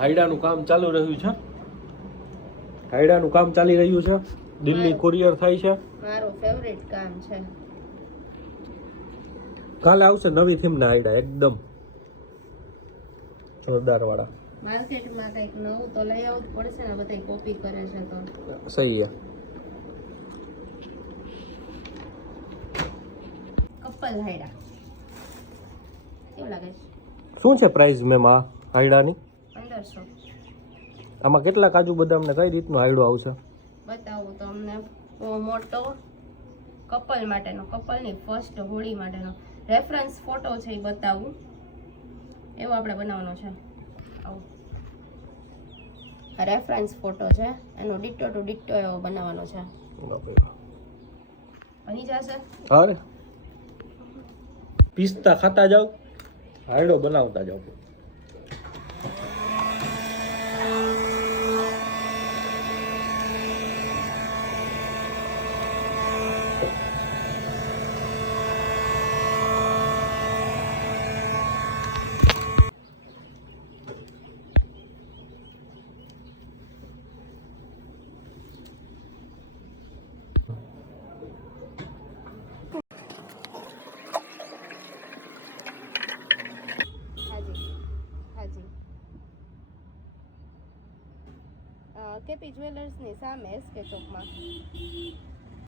હાયડાનું કામ ચાલુ રહ્યું છે. હાયડાનું કામ ચાલી રહ્યું છે. દિલ્હી કુરિયર થાય છે. મારું ફેવરિટ કામ છે. કાલે આવશે નવી થીમના હાયડા એકદમ જોરદાર વાળા. માર્કેટમાં કંઈક નવું તો લઈ આવવું જ પડશે ને, બધા કોપી કરે છે તો. સહી છે. કપલ હાયડા કેવું લાગે છે? શું છે પ્રાઇસ મેમ આ હાયડાની? 1500. આમાં કેટલા કાજુ બદામ ને કઈ રીતનું હાયડો આવશે? બતાવું તમને. મોટો કપલ માટેનો, કપલની ફર્સ્ટ હોળી માટેનો રેફરન્સ ફોટો છે એ બતાવું. એવો આપણે બનાવવાનો છે. આવું રેફરન્સ ફોટો છે એનો ડિટ્ટો ટુ ડિટ્ટો એવો બનાવવાનો છે. બની જશે. અરે પિસ્તા ખાતા જાવ, હાયડો બનાવતા જાવ. કેપી જ્વેલર્સની સામે એસકે ચોકમાં.